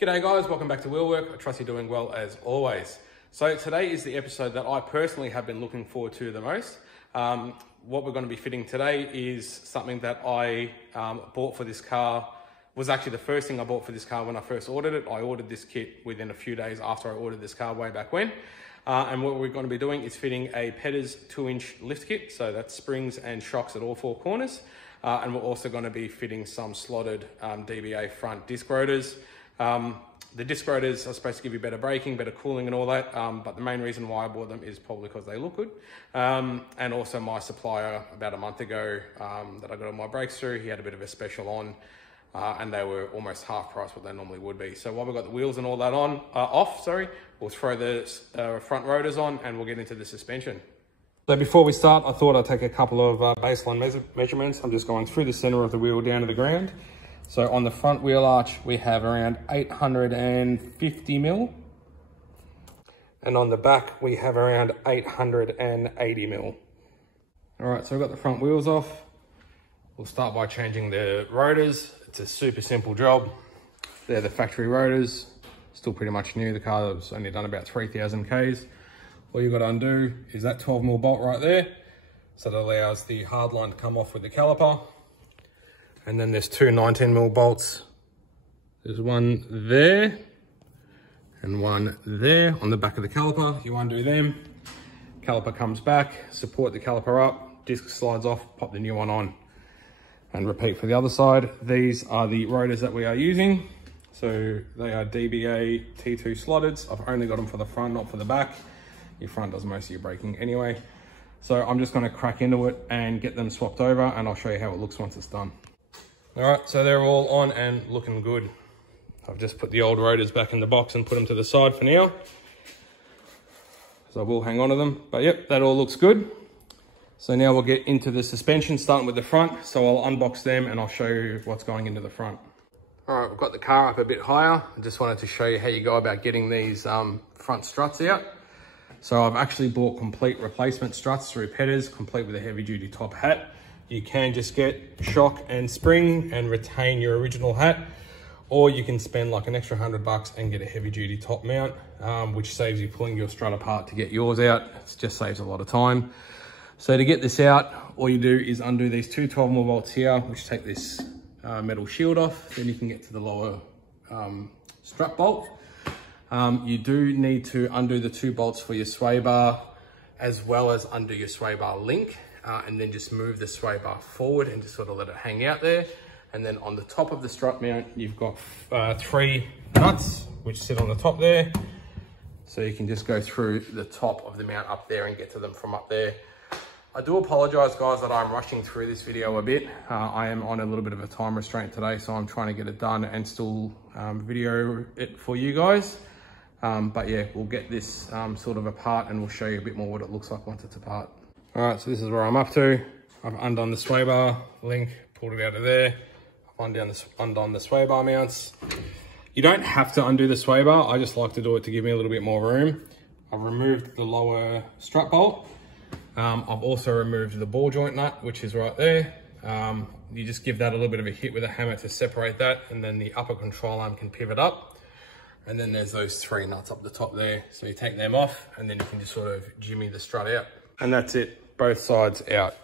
G'day guys, welcome back to Wheelwork. I trust you're doing well as always. So today is the episode that I personally have been looking forward to the most. What we're going to be fitting today is something that I bought for this car. Was actually the first thing I bought for this car when I first ordered it. I ordered this kit within a few days after I ordered this car way back when. And what we're going to be doing is fitting a Pedders 2-inch lift kit. So that's springs and shocks at all four corners. And we're also going to be fitting some slotted DBA front disc rotors. The disc rotors are supposed to give you better braking, better cooling and all that, but the main reason why I bought them is probably because they look good. And also my supplier about a month ago that I got all my brakes through, he had a bit of a special on and they were almost half price what they normally would be. So while we've got the wheels and all that off, we'll throw the front rotors on and we'll get into the suspension. So before we start, I thought I'd take a couple of baseline measurements. I'm just going through the center of the wheel down to the ground. So on the front wheel arch, we have around 850 mil. And on the back, we have around 880 mil. All right, so we've got the front wheels off. We'll start by changing the rotors. It's a super simple job. They're the factory rotors, still pretty much new. The car was only done about 3,000 Ks. All you've got to undo is that 12 mil bolt right there. So that allows the hard line to come off with the caliper. And then there's two 19 mil bolts. There's one there and one there on the back of the caliper. You undo them, caliper comes back, support the caliper up, disc slides off, pop the new one on and repeat for the other side. These are the rotors that we are using. So they are DBA T2 slotted. I've only got them for the front, not for the back. Your front does most of your braking anyway. So I'm just gonna crack into it and get them swapped over and I'll show you how it looks once it's done. All right, so they're all on and looking good. I've just put the old rotors back in the box and put them to the side for now. So I will hang on to them, but yep, that all looks good. So now we'll get into the suspension, starting with the front. So I'll unbox them and I'll show you what's going into the front. All right, we've got the car up a bit higher. I just wanted to show you how you go about getting these front struts out. So I've actually bought complete replacement struts through Pedders, complete with a heavy duty top hat. You can just get shock and spring and retain your original hat, or you can spend like an extra $100 and get a heavy duty top mount, which saves you pulling your strut apart to get yours out. It just saves a lot of time. So to get this out, all you do is undo these two 12 mil bolts here, which take this metal shield off. Then you can get to the lower strut bolt. You do need to undo the two bolts for your sway bar, as well as undo your sway bar link. And then just move the sway bar forward and just sort of let it hang out there. And then on the top of the strut mount, you've got 3 nuts which sit on the top there. So you can just go through the top of the mount up there and get to them from up there. I do apologize guys that I'm rushing through this video a bit. I am on a little bit of a time restraint today, so I'm trying to get it done and still video it for you guys. But yeah, we'll get this sort of apart and we'll show you a bit more what it looks like once it's apart. All right, so this is where I'm up to. I've undone the sway bar link, pulled it out of there. I've undone the sway bar mounts. You don't have to undo the sway bar. I just like to do it to give me a little bit more room. I've removed the lower strut bolt. I've also removed the ball joint nut, which is right there. You just give that a little bit of a hit with a hammer to separate that, and then the upper control arm can pivot up. And then there's those 3 nuts up the top there. So you take them off and then you can just sort of jimmy the strut out. And that's it, both sides out.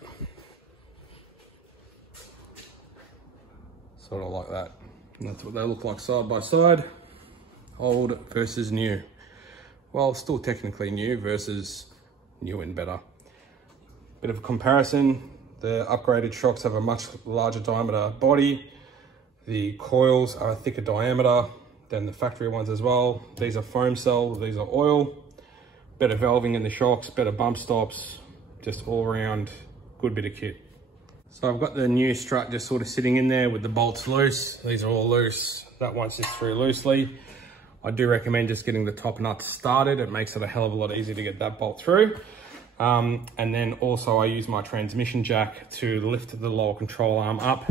Sort of like that. And that's what they look like side by side. Old versus new. Well, still technically new versus new and better. Bit of a comparison, the upgraded shocks have a much larger diameter body. The coils are a thicker diameter than the factory ones as well. These are foam cell, these are oil. Better valving in the shocks, better bump stops, just all around good bit of kit. So I've got the new strut just sort of sitting in there with the bolts loose. These are all loose. That one sits through loosely. I do recommend just getting the top nuts started. It makes it a hell of a lot easier to get that bolt through. And then also I use my transmission jack to lift the lower control arm up.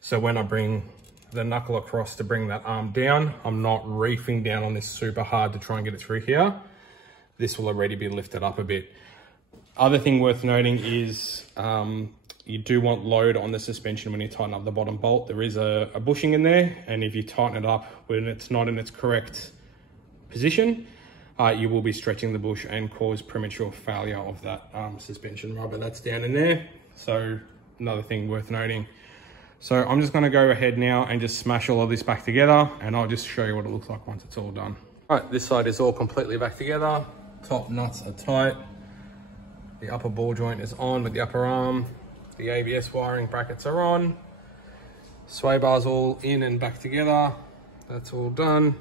So when I bring the knuckle across to bring that arm down, I'm not reefing down on this super hard to try and get it through here. This will already be lifted up a bit. Other thing worth noting is you do want load on the suspension when you tighten up the bottom bolt. There is a bushing in there, and if you tighten it up when it's not in its correct position, you will be stretching the bush and cause premature failure of that suspension rubber that's down in there. So another thing worth noting. So I'm just going to go ahead now and just smash all of this back together, and I'll just show you what it looks like once it's all done. All right, this side is all completely back together. Top nuts are tight. The upper ball joint is on with the upper arm. The ABS wiring brackets are on. Sway bars all in and back together. That's all done.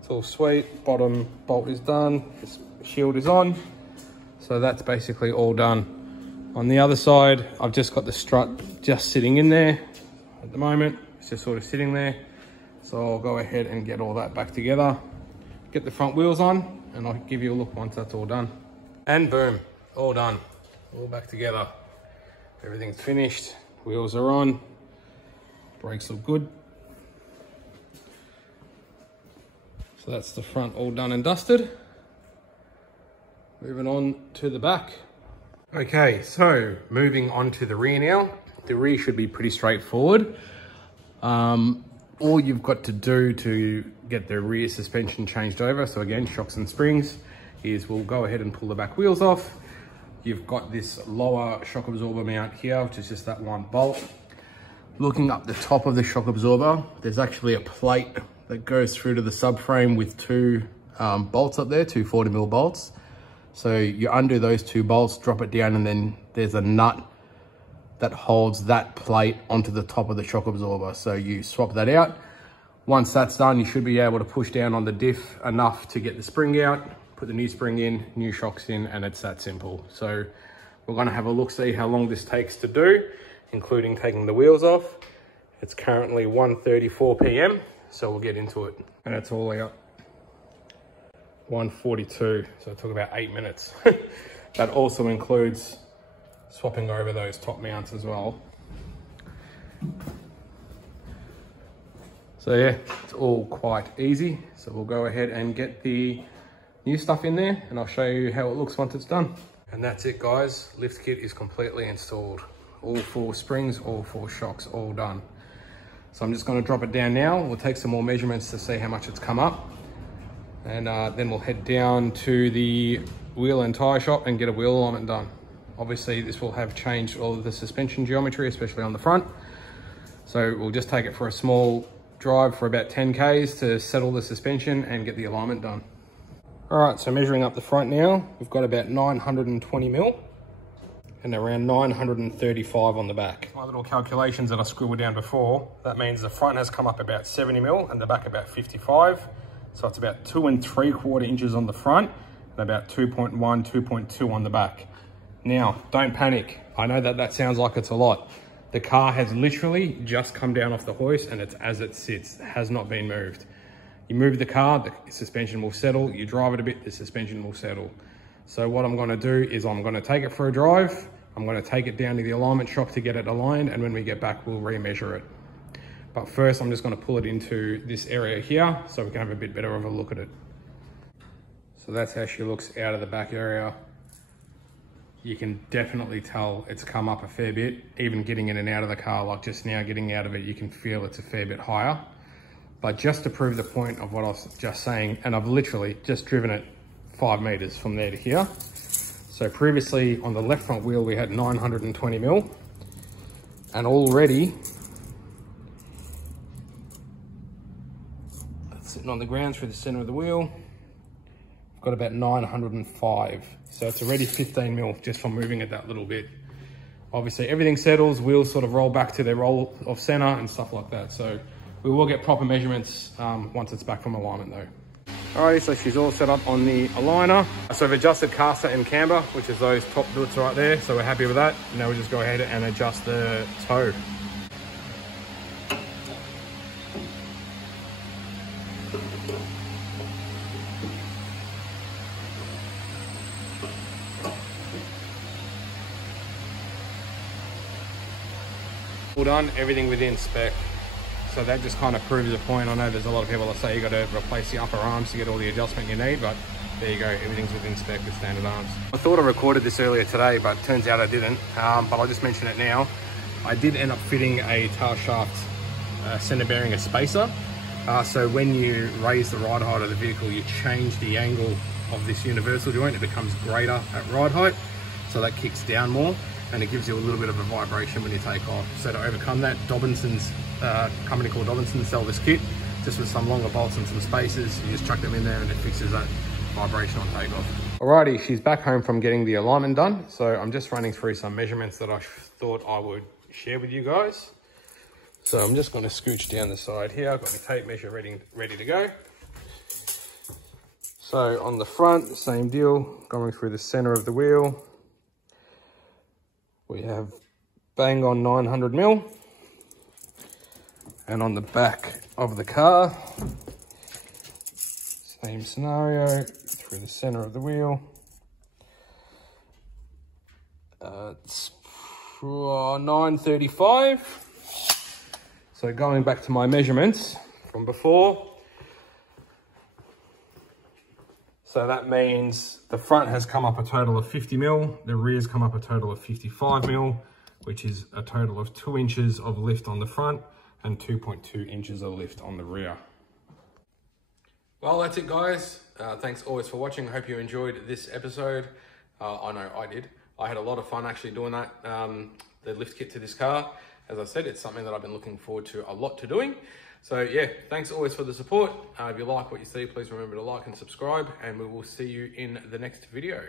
It's all sweet. Bottom bolt is done. This shield is on. So that's basically all done. On the other side, I've just got the strut just sitting in there. At the moment, it's just sort of sitting there. So I'll go ahead and get all that back together. Get the front wheels on, and I'll give you a look once that's all done. And boom, all done. All back together. Everything's finished. Wheels are on. Brakes look good. So that's the front all done and dusted. Moving on to the back. Okay, so moving on to the rear now. The rear should be pretty straightforward. All you've got to do to get the rear suspension changed over, so again, shocks and springs, is we'll go ahead and pull the back wheels off. You've got this lower shock absorber mount here, which is just that one bolt. Looking up the top of the shock absorber, there's actually a plate that goes through to the subframe with two bolts up there, two 40mm bolts. So you undo those two bolts, drop it down, and then there's a nut that holds that plate onto the top of the shock absorber. So you swap that out. Once that's done, you should be able to push down on the diff enough to get the spring out, put the new spring in, new shocks in, and it's that simple. So we're gonna have a look, see how long this takes to do, including taking the wheels off. It's currently 1:34 p.m, so we'll get into it. And it's all out. 1:42, so it took about 8 minutes. That also includes swapping over those top mounts as well. So yeah, it's all quite easy. So we'll go ahead and get the new stuff in there, and I'll show you how it looks once it's done. And that's it, guys. Lift kit is completely installed. All 4 springs, all 4 shocks, all done. So I'm just gonna drop it down now. We'll take some more measurements to see how much it's come up. And then we'll head down to the wheel and tire shop and get a wheel alignment done. Obviously, this will have changed all of the suspension geometry, especially on the front. So we'll just take it for a small drive for about 10 Ks to settle the suspension and get the alignment done. All right, so measuring up the front now, we've got about 920mm and around 935 on the back. My little calculations that I scribbled down before, that means the front has come up about 70mm and the back about 55. So it's about 2 3/4 inches on the front and about 2.1, 2.2 on the back. Now, don't panic. I know that that sounds like it's a lot. The car has literally just come down off the hoist, and it's as it sits, it has not been moved. You move the car, the suspension will settle. You drive it a bit, the suspension will settle. So what I'm gonna do is I'm gonna take it for a drive. I'm gonna take it down to the alignment shop to get it aligned, and when we get back, we'll remeasure it. But first, I'm just gonna pull it into this area here so we can have a bit better of a look at it. So that's how she looks out of the back area. You can definitely tell it's come up a fair bit. Even getting in and out of the car, like just now getting out of it, you can feel it's a fair bit higher. But just to prove the point of what I was just saying, and I've literally just driven it 5 meters from there to here. So previously on the left front wheel, we had 920mm, and already that's sitting on the ground through the center of the wheel. I've got about 905. So it's already 15mm just from moving it that little bit. Obviously everything settles, wheels sort of roll back to their roll of center and stuff like that. So we will get proper measurements once it's back from alignment though. Alrighty, so she's all set up on the aligner. So we've adjusted caster and camber, which is those top bits right there. So we're happy with that. Now we just go ahead and adjust the toe. All done, everything within spec. So that just kind of proves the point. I know there's a lot of people that say you got to replace the upper arms to get all the adjustment you need, but There you go, everything's within spec with standard arms. I thought I recorded this earlier today, but it turns out I didn't. But I'll just mention it now. I did end up fitting a tail shaft center bearing, a spacer. So when you raise the ride height of the vehicle, you change the angle of this universal joint. It becomes greater at ride height, so that kicks down more, and it gives you a little bit of a vibration when you take off. So to overcome that, Dobinson's, company called Dobinson, sell this kit, just with some longer bolts and some spacers. You just chuck them in there and it fixes that vibration on takeoff. Alrighty, she's back home from getting the alignment done. So I'm just running through some measurements that I thought I would share with you guys. So I'm just going to scooch down the side here. I've got my tape measure ready to go. So on the front, same deal, going through the center of the wheel. We have bang on 900 mil. And on the back of the car, same scenario, through the center of the wheel. It's 935. So going back to my measurements from before. So that means the front has come up a total of 50 mil, the rear's come up a total of 55 mil, which is a total of 2 inches of lift on the front and 2.2 inches of lift on the rear. Well, that's it, guys. Thanks always for watching. I hope you enjoyed this episode. I know I did. I had a lot of fun actually doing that, the lift kit to this car. As I said, it's something that I've been looking forward to a lot to doing. So yeah, thanks always for the support. If you like what you see, please remember to like and subscribe, and we will see you in the next video.